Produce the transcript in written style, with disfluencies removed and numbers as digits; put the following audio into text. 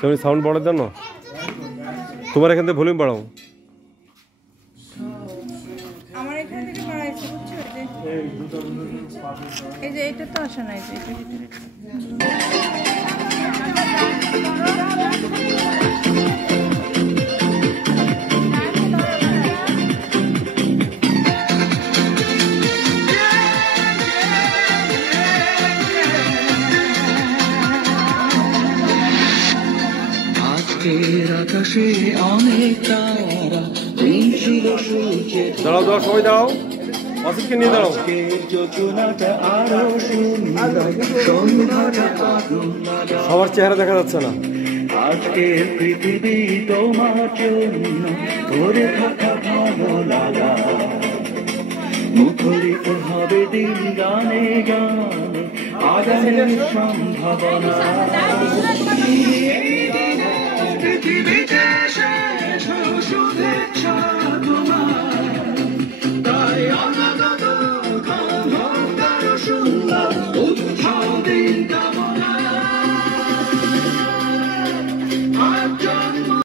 তুমি সাউন্ড বাড়াতে দাও না, তোমার এখান থেকে ভলিউম বাড়াও। আমার এখান থেকে বাড়াইছে, বুঝছো? এই যে এটা তো আসে না, এই যে এটা আকাশে অনেক তারা, দাঁড়াও দাঁড়াও, সবাই দাঁড়াও, অসিতকে নিয়ে দাঁড়াও। সবার চেহারা দেখা যাচ্ছে না। আজকের পৃথিবী তোমার জন্য ধরে থাকা ভালো লাগা, মুখরিত হবে দিন গানে গানে আগামীর সম্ভাবনা। পৃথিবীতে শেষ শুভেচ্ছা তোমার, তাই অনাগত ক্ষমতার সুন্দর উৎসব দিন।